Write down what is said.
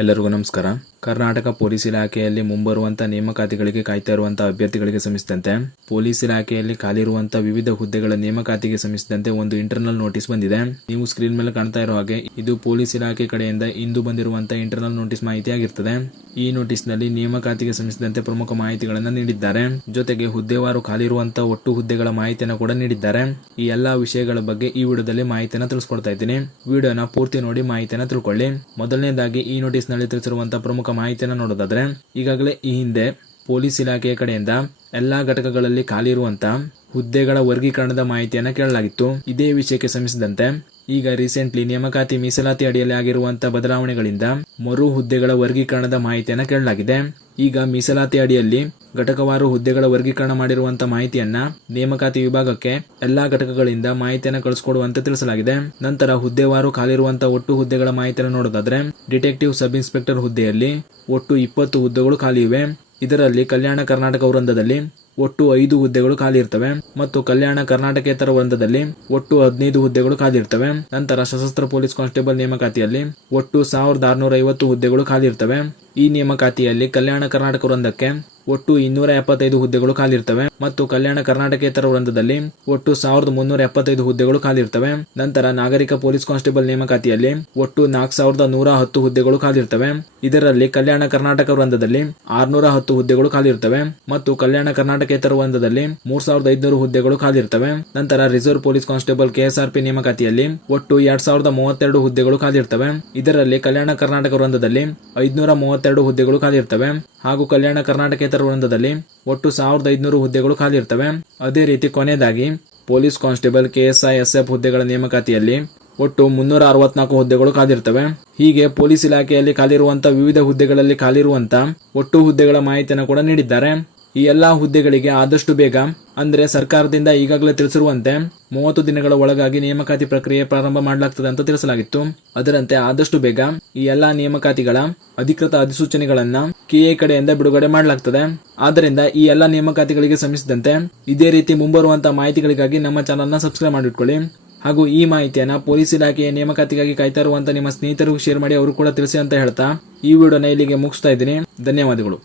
ಎಲ್ಲರಿಗೂ ನಮಸ್ಕಾರ. ಕರ್ನಾಟಕ ಪೊಲೀಸ್ ಇಲಾಖೆಯಲ್ಲಿ ಮುಂಬರುವಂತಹ ನೇಮಕಾತಿಗಳಿಗೆ ಕಾಯ್ತಾ ಇರುವಂತಹ ಅಭ್ಯರ್ಥಿಗಳಿಗೆ ಸಂಬಂಧಿಸಿದಂತೆ ಪೊಲೀಸ್ ಇಲಾಖೆಯಲ್ಲಿ ಖಾಲಿರುವಂತಹ ವಿವಿಧ ಹುದ್ದೆಗಳ ನೇಮಕಾತಿಗೆ ಸಂಬಂಧಿಸಿದಂತೆ ಒಂದು ಇಂಟರ್ನಲ್ ನೋಟಿಸ್ ಬಂದಿದೆ. ನೀವು ಸ್ಕ್ರೀನ್ ಮೇಲೆ ಕಾಣ್ತಾ ಇರೋ ಹಾಗೆ ಇದು ಪೊಲೀಸ್ ಇಲಾಖೆ ಕಡೆಯಿಂದ ಇಂದು ಬಂದಿರುವಂತಹ ಇಂಟರ್ನಲ್ ನೋಟಿಸ್ ಮಾಹಿತಿ ಆಗಿರುತ್ತದೆ. ಈ ನೋಟಿಸ್ ನಲ್ಲಿ ನೇಮಕಾತಿಗೆ ಸಂಬಂಧಿಸಿದಂತೆ ಪ್ರಮುಖ ಮಾಹಿತಿಗಳನ್ನು ನೀಡಿದ್ದಾರೆ. ಜೊತೆಗೆ ಹುದ್ದೆವಾರು ಖಾಲಿರುವಂತಹ ಒಟ್ಟು ಹುದ್ದೆಗಳ ಮಾಹಿತಿಯನ್ನು ಕೂಡ ನೀಡಿದ್ದಾರೆ. ಈ ಎಲ್ಲಾ ವಿಷಯಗಳ ಬಗ್ಗೆ ಈ ವಿಡಿಯೋದಲ್ಲಿ ಮಾಹಿತಿಯನ್ನು ತಿಳಿಸ್ಕೊಡ್ತಾ ಇದ್ದೀನಿ. ವಿಡಿಯೋನ ಪೂರ್ತಿ ನೋಡಿ ಮಾಹಿತಿಯನ್ನು ತಿಳ್ಕೊಳ್ಳಿ. ಮೊದಲನೇದಾಗಿ ಈ ನೋಟಿಸ್ ನಲ್ಲಿ ತಿಳಿಸಿರುವಂತಹ ಪ್ರಮುಖ ಮಾಹಿತಿಯನ್ನು ನೋಡೋದಾದ್ರೆ, ಈಗಾಗಲೇ ಈ ಹಿಂದೆ ಪೊಲೀಸ್ ಇಲಾಖೆಯ ಕಡೆಯಿಂದ ಎಲ್ಲಾ ಘಟಕಗಳಲ್ಲಿ ಖಾಲಿ ಇರುವಂತಹ ಹುದ್ದೆಗಳ ವರ್ಗೀಕರಣದ ಮಾಹಿತಿಯನ್ನು ಕೇಳಲಾಗಿತ್ತು. ಇದೇ ವಿಷಯಕ್ಕೆ ಸಂಬಂಧಿಸಿದಂತೆ ಈಗ ರೀಸೆಂಟ್ಲಿ ನೇಮಕಾತಿ ಮೀಸಲಾತಿ ಅಡಿಯಲ್ಲಿ ಆಗಿರುವಂತಹ ಬದಲಾವಣೆಗಳಿಂದ ಮರು ಹುದ್ದೆಗಳ ವರ್ಗೀಕರಣದ ಮಾಹಿತಿಯನ್ನು ಕೇಳಲಾಗಿದೆ. ಈಗ ಮೀಸಲಾತಿ ಅಡಿಯಲ್ಲಿ ಘಟಕವಾರು ಹುದ್ದೆಗಳ ವರ್ಗೀಕರಣ ಮಾಡಿರುವಂತಹ ಮಾಹಿತಿಯನ್ನ ನೇಮಕಾತಿ ವಿಭಾಗಕ್ಕೆ ಎಲ್ಲಾ ಘಟಕಗಳಿಂದ ಮಾಹಿತಿಯನ್ನು ಕಳಿಸಿಕೊಡುವಂತೆ ತಿಳಿಸಲಾಗಿದೆ. ನಂತರ ಹುದ್ದೆವಾರು ಖಾಲಿರುವಂತಹ ಒಟ್ಟು ಹುದ್ದೆಗಳ ಮಾಹಿತಿಯನ್ನು ನೋಡೋದಾದ್ರೆ, ಡಿಟೆಕ್ಟಿವ್ ಸಬ್ ಇನ್ಸ್ಪೆಕ್ಟರ್ ಹುದ್ದೆಯಲ್ಲಿ ಒಟ್ಟು 20 ಹುದ್ದೆಗಳು ಖಾಲಿ ಇವೆ. ಇದರಲ್ಲಿ ಕಲ್ಯಾಣ ಕರ್ನಾಟಕ ವೃಂದದಲ್ಲಿ ಒಟ್ಟು 5 ಹುದ್ದೆಗಳು ಖಾಲಿ ಇರ್ತವೆ ಮತ್ತು ಕಲ್ಯಾಣ ಕರ್ನಾಟಕೇತರ ವೃಂದದಲ್ಲಿ ಒಟ್ಟು 15 ಹುದ್ದೆಗಳು ಖಾಲಿ ಇರ್ತವೆ. ನಂತರ ಸಶಸ್ತ್ರ ಪೊಲೀಸ್ ಕಾನ್ಸ್ಟೇಬಲ್ ನೇಮಕಾತಿಯಲ್ಲಿ ಒಟ್ಟು 1650 ಹುದ್ದೆಗಳು ಖಾಲಿ ಇರ್ತವೆ. ಈ ನೇಮಕಾತಿಯಲ್ಲಿ ಕಲ್ಯಾಣ ಕರ್ನಾಟಕ ವೃಂದಕ್ಕೆ ಒಟ್ಟು 275 ಹುದ್ದೆಗಳು ಖಾಲಿ ಇರ್ತವೆ ಮತ್ತು ಕಲ್ಯಾಣ ಕರ್ನಾಟಕೇತರ ವೃಂದದಲ್ಲಿ ಒಟ್ಟು 1375 ಹುದ್ದೆಗಳು ಖಾಲಿ ಇರ್ತವೆ. ನಂತರ ನಾಗರಿಕ ಪೊಲೀಸ್ ಕಾನ್ಸ್ಟೇಬಲ್ ನೇಮಕಾತಿಯಲ್ಲಿ ಒಟ್ಟು 4110 ಹುದ್ದೆಗಳು ಖಾಲಿ ಇರ್ತವೆ. ಇದರಲ್ಲಿ ಕಲ್ಯಾಣ ಕರ್ನಾಟಕ ವೃಂದದಲ್ಲಿ 610 ಹುದ್ದೆಗಳು ಖಾಲಿ ಇರ್ತವೆ ಮತ್ತು ಕಲ್ಯಾಣ ಕರ್ನಾಟಕೇತರ ವೃಂದದಲ್ಲಿ 3500 ಹುದ್ದೆಗಳು ಖಾಲಿ ಇರ್ತವೆ. ನಂತರ ರಿಸರ್ವ್ ಪೊಲೀಸ್ ಕಾನ್ಸ್ಟೇಬಲ್ ಕೆಎಸ್ಆರ್ಪಿ ನೇಮಕಾತಿಯಲ್ಲಿ ಒಟ್ಟು 2032 ಹುದ್ದೆಗಳು ಖಾಲಿ ಇರ್ತವೆ. ಇದರಲ್ಲಿ ಕಲ್ಯಾಣ ಕರ್ನಾಟಕ ವೃಂದದಲ್ಲಿ 532 ಹುದ್ದೆಗಳು ಖಾಲಿ ಇರ್ತವೆ ಹಾಗೂ ಕಲ್ಯಾಣ ಕರ್ನಾಟಕೇತರ ವೃಂದದಲ್ಲಿ ಒಟ್ಟು 1500 ಹುದ್ದೆಗಳು ಖಾಲಿ ಇರ್ತವೆ. ಅದೇ ರೀತಿ ಕೊನೆಯದಾಗಿ ಪೊಲೀಸ್ ಕಾನ್ಸ್ಟೇಬಲ್ ಕೆಎಸ್ಐ ಎಸ್ಎಫ್ ಹುದ್ದೆಗಳ ನೇಮಕಾತಿಯಲ್ಲಿ ಒಟ್ಟು 364 ಹುದ್ದೆಗಳು ಖಾಲಿರ್ತವೆ. ಹೀಗೆ ಪೊಲೀಸ್ ಇಲಾಖೆಯಲ್ಲಿ ಖಾಲಿರುವಂತಹ ವಿವಿಧ ಹುದ್ದೆಗಳಲ್ಲಿ ಖಾಲಿರುವಂತಹ ಒಟ್ಟು ಹುದ್ದೆಗಳ ಮಾಹಿತಿಯನ್ನು ಕೂಡ ನೀಡಿದ್ದಾರೆ. ಈ ಎಲ್ಲಾ ಹುದ್ದೆಗಳಿಗೆ ಆದಷ್ಟು ಬೇಗ ಅಂದ್ರೆ ಸರ್ಕಾರದಿಂದ ಈಗಾಗಲೇ ತಿಳಿಸಿರುವಂತೆ 30 ದಿನಗಳ ಒಳಗಾಗಿ ನೇಮಕಾತಿ ಪ್ರಕ್ರಿಯೆ ಪ್ರಾರಂಭ ಮಾಡಲಾಗ್ತದೆ ಅಂತ ತಿಳಿಸಲಾಗಿತ್ತು. ಅದರಂತೆ ಆದಷ್ಟು ಬೇಗ ಈ ಎಲ್ಲಾ ನೇಮಕಾತಿಗಳ ಅಧಿಕೃತ ಅಧಿಸೂಚನೆಗಳನ್ನ ಕೆಎ ಕಡೆಯಿಂದ ಬಿಡುಗಡೆ ಮಾಡಲಾಗ್ತದೆ. ಆದ್ದರಿಂದ ಈ ಎಲ್ಲಾ ನೇಮಕಾತಿಗಳಿಗೆ ಸಂಬಂಧಿಸಿದಂತೆ ಇದೇ ರೀತಿ ಮುಂಬರುವಂತಹ ಮಾಹಿತಿಗಳಿಗಾಗಿ ನಮ್ಮ ಚಾನೆಲ್ ನ ಸಬ್ಸ್ಕ್ರೈಬ್ ಮಾಡಿಟ್ಕೊಳ್ಳಿ. ಹಾಗೂ ಈ ಮಾಹಿತಿಯನ್ನ ಪೊಲೀಸ್ ಇಲಾಖೆಯ ನೇಮಕಾತಿಗಾಗಿ ಕಾಯ್ತಾ ಇರುವಂತಹ ನಿಮ್ಮ ಸ್ನೇಹಿತರಿಗೂ ಶೇರ್ ಮಾಡಿ, ಅವರು ಕೂಡ ತಿಳಿಸಿ ಅಂತ ಹೇಳ್ತಾ ಈ ವಿಡಿಯೋನ ಇಲ್ಲಿಗೆ ಮುಗಿಸ್ತಾ ಇದ್ದೀನಿ. ಧನ್ಯವಾದಗಳು.